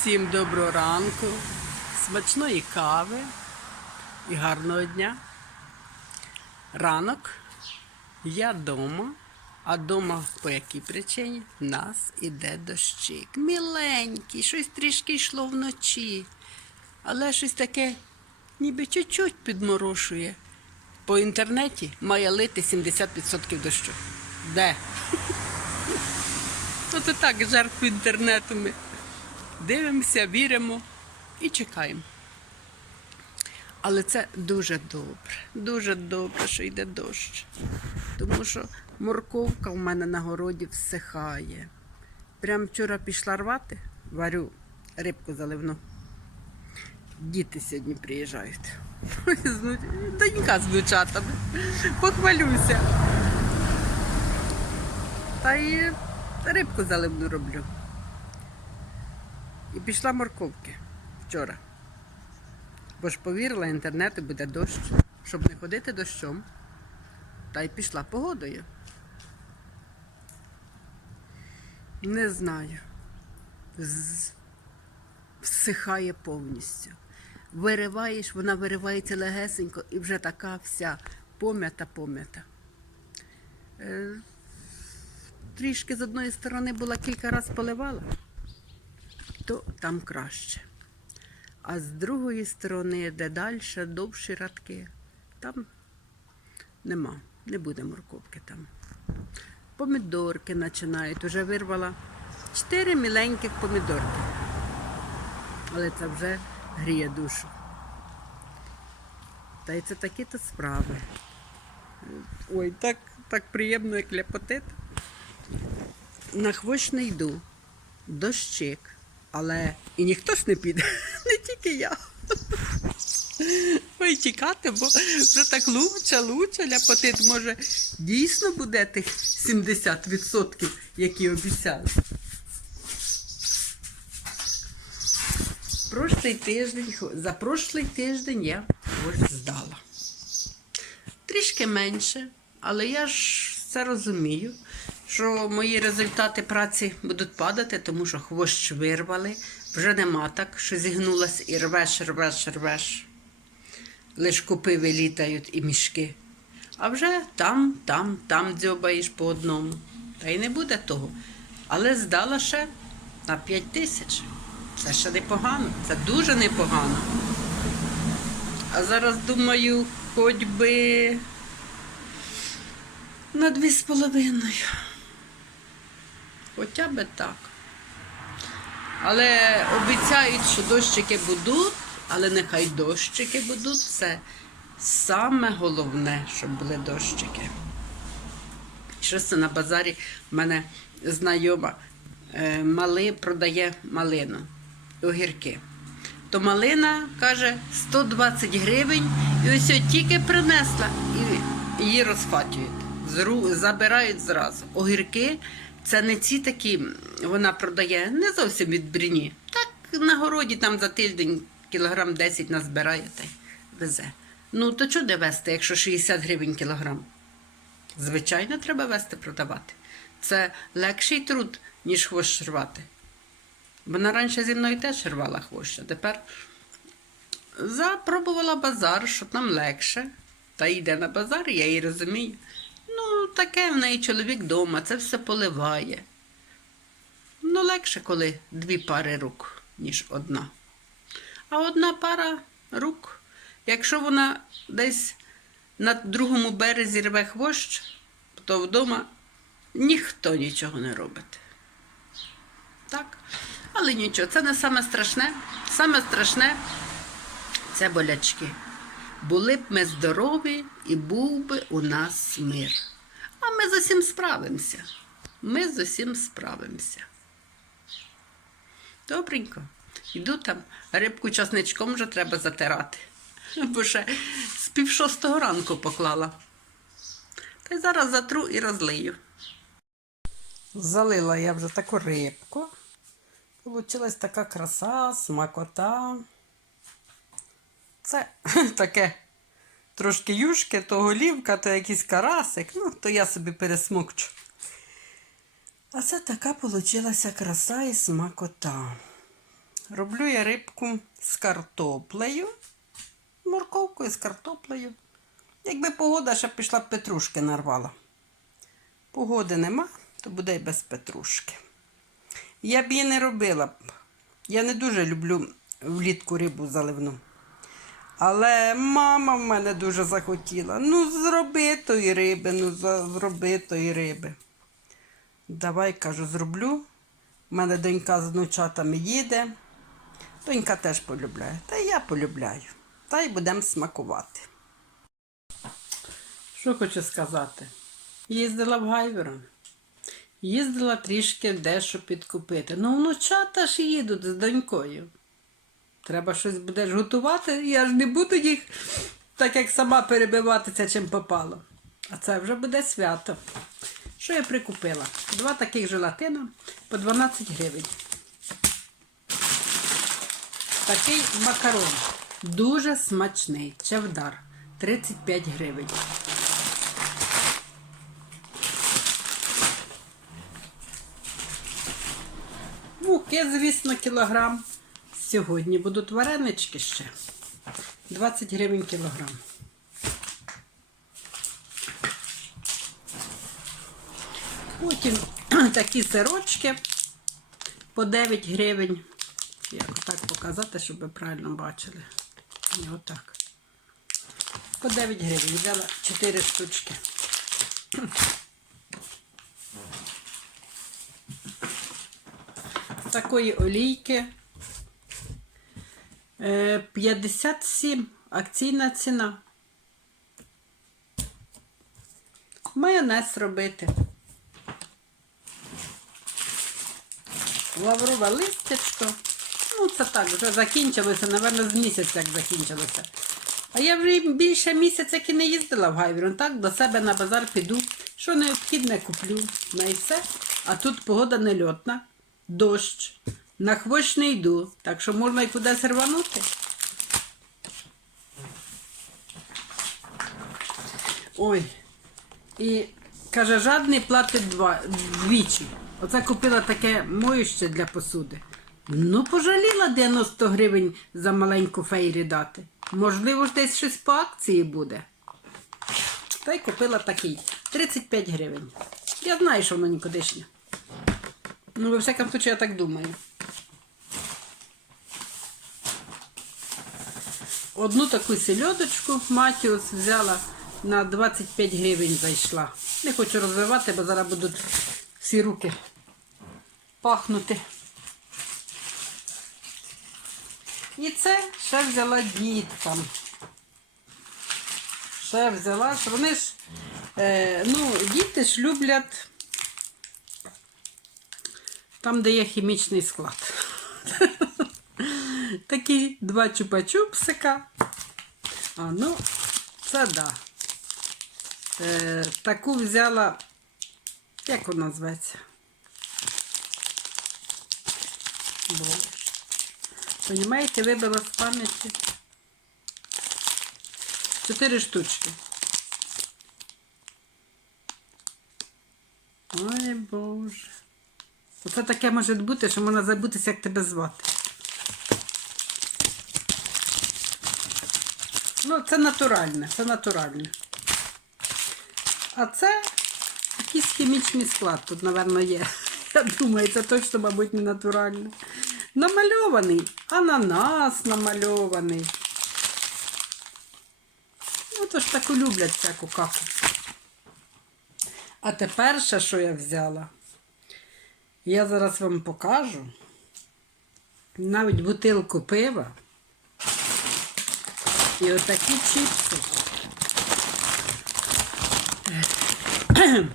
Всім доброго ранку, смачної кави і гарного дня. Ранок я вдома, а вдома по якій причині в нас іде дощик. Міленький, щось трішки йшло вночі, але щось таке ніби чуть-чуть підморошує. По інтернеті має лити 70% дощу. Де? От так жертву інтернету ми дивимося, віримо і чекаємо. Але це дуже добре, дуже добре, що йде дощ. Тому що морковка в мене на городі всихає. Прям вчора пішла рвати, варю рибку заливну. Діти сьогодні приїжджають. Донька з внучатами. Похвалюся. Та і рибку заливну роблю. І пішла морковки вчора. Бо ж повірила, інтернету буде дощ, щоб не ходити дощом. Та й пішла погодою. Не знаю. Всихає повністю. Вириваєш, вона виривається легесенько і вже така вся пом'ята-пом'ята. Е, трішки з одної сторони була кілька разів поливала то там краще. А з другої сторони, де далі, довші радки, там нема, не буде морковки там. Помідорки починають. Уже вирвала чотири міленьких помідорки. Але це вже гріє душу. Та й це такі-то справи. Ой, так, так приємно, як ляпотит. На хвощ не йду. Дощик. Але і ніхто ж не піде, не тільки я. Ой, тікати, бо вже так луча, луча, ляпотит. Може, дійсно буде тих 70%, які обіцяли. Прошлий тиждень, за прошлий тиждень я ось здала. Трішки менше, але я ж це розумію, що мої результати праці будуть падати, тому що хвощ вирвали, вже нема так, що зігнулась і рвеш, рвеш, рвеш. Лиш купиви літають і мішки. А вже там, там, там дзьобаєш по одному. Та й не буде того. Але здала ще на 5 тисяч. Це ще непогано, це дуже непогано. А зараз думаю, хоч би на дві з половиною. Хоча би так. Але обіцяють, що дощики будуть, але нехай дощики будуть. Це саме головне, щоб були дощики. Щось це на базарі в мене знайома е, мали продає малину, огірки. То малина каже 120 гривень, і ось тільки принесла і її розфатюють. Зру, забирають зразу. Огірки це не ці такі, вона продає не зовсім від бріні. Так на городі там за тиждень кілограм 10 назбирає та й везе. Ну то чого де вести, якщо 60 гривень кілограм? Звичайно, треба вести продавати. Це легший труд, ніж хвощ рвати. Вона раніше зі мною теж рвала хвощ, а тепер запробувала базар, що там легше. Та йде на базар, я її розумію. Таке в неї чоловік вдома, це все поливає. Ну, легше, коли дві пари рук, ніж одна. А одна пара рук, якщо вона десь на другому березі рве хвощ, то вдома ніхто нічого не робить. Так? Але нічого, це не саме страшне. Саме страшне це болячки. Були б ми здорові і був би у нас мир. А ми з усім справимося. Ми з усім справимося. Добренько. Йду там, рибку часничком вже треба затирати. Бо ще з пів шостого ранку поклала. Та й зараз затру і розлию. Залила я вже таку рибку. Получилась така краса, смакота. Це таке трошки юшки, то голівка, то якийсь карасик, ну, то я собі пересмокчу. А це така получилася краса і смакота. Роблю я рибку з картоплею, морковкою з картоплею. Якби погода ще пішла б петрушки нарвала. Погоди нема, то буде й без петрушки. Я б її не робила. Я не дуже люблю влітку рибу заливну. Але мама в мене дуже захотіла. Ну, зроби тої риби, ну зроби тої риби. Давай, кажу, зроблю. У мене донька з внучатами їде. Донька теж полюбляє. Та я полюбляю. Та й будемо смакувати. Що хочу сказати? Їздила в Гайверон. Їздила трішки дещо підкупити. Ну, внучата ж їдуть з донькою. Треба щось будеш готувати, я ж не буду їх так як сама перебиватися, чим попало. А це вже буде свято. Що я прикупила? Два таких желатина по 12 гривень. Такий макарон. Дуже смачний. Чавдар. 35 гривень. Муки, звісно, кілограм. Сьогодні будуть варенички ще. 20 гривень кілограм. Потім такі сирочки по 9 гривень. Як отак показати, щоб ви правильно бачили. І отак. По 9 гривень. Взяла 4 штучки. Такої олійки. Е, 57 акційна ціна. Майонез робити. Лаврове листячко. Ну, це так, вже закінчилося, напевно, з місяця як закінчилося. А я вже більше місяця і не їздила в Гайвірон. Так, до себе на базар піду. Що необхідне куплю. На і все. А тут погода нельотна, дощ. На хвощ не йду, так що можна і кудись рванути. Ой. І каже, жадний платить два, двічі. Оце купила таке моюще для посуди. Ну, пожаліла 90 гривень за маленьку фейрі дати. Можливо, ж десь щось по акції буде. Та й купила такий 35 гривень. Я знаю, що воно нікудишнє. Ну, во всякому случае, я так думаю. Одну таку сельодочку Матіус взяла на 25 гривень зайшла. Не хочу розвивати, бо зараз будуть всі руки пахнути. І це ще взяла діткам. Ще взяла, що вони ж, е, ну, діти ж люблять там, де є хімічний склад. Такі два чупа-чупсика. А, ну, це да. Е, таку взяла, як вона? Боже. Понімаєте, вибила з пам'яті. Чотири штучки. Ой, Боже. Оце таке може бути, що можна забутися, як тебе звати. Ну, це натуральне, це натуральне. А це якийсь хімічний склад тут, напевно, є. Я думаю, це точно, мабуть, не натуральне. Намальований. Ананас намальований. Ну, то ж таку люблять всяку каку. А тепер ще що я взяла? Я зараз вам покажу. Навіть бутилку пива. І отакі чіпси.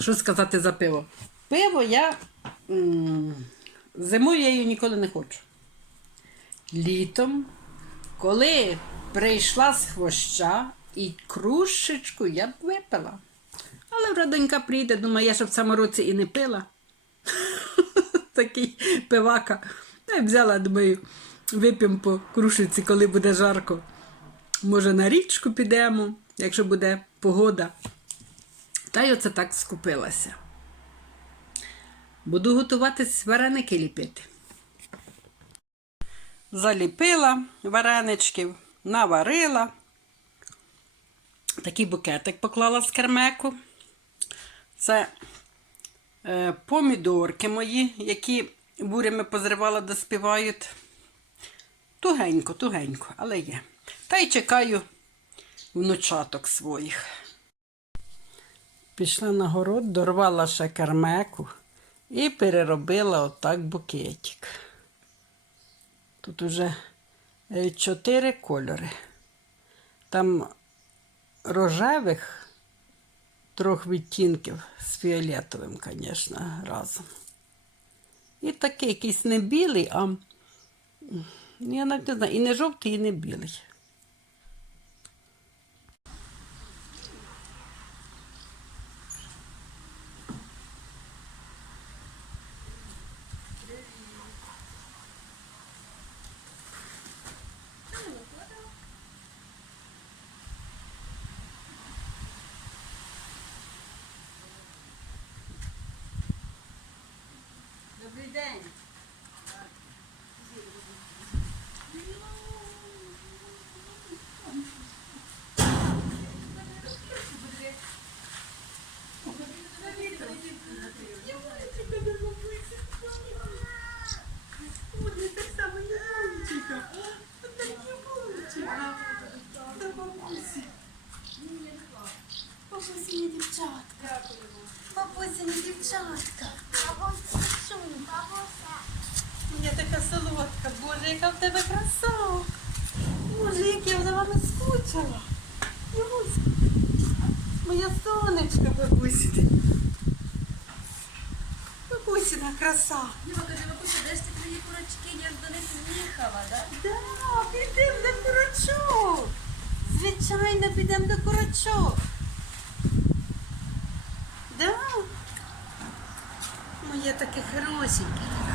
Що сказати за пиво? Пиво я зимою я її ніколи не хочу. Літом, коли прийшла з хвоща і кружечку я б випила. Але врадонька прийде, думаю, я ж в цьому році і не пила. Такий пивака. Я взяла, думаю, вип'ємо по крушиці, коли буде жарко. Може, на річку підемо, якщо буде погода. Та й оце так скупилася. Буду готувати вареники ліпити. заліпила вареничків, наварила. Такий букетик поклала з кермеку. Це е, помідорки мої, які бурями позривала, доспівають. Тугенько, тугенько, але є. Та й чекаю внучаток своїх. Пішла на город, дорвала ще кермеку і переробила отак букетик. Тут уже е, чотири кольори. Там рожевих трьох відтінків з фіолетовим, звісно, разом. І такий якийсь не білий, а я навіть не знаю, і не жовтий, і не білий. Добрий день. Моя сонечка бабусіна. Бабусіна краса. Люба каже, бабуся, де ж ти твої курочки, я ж до них їхала, да? Да, підемо до курочок. Звичайно, підемо до курочок. Да. Моє таке хорошеньке.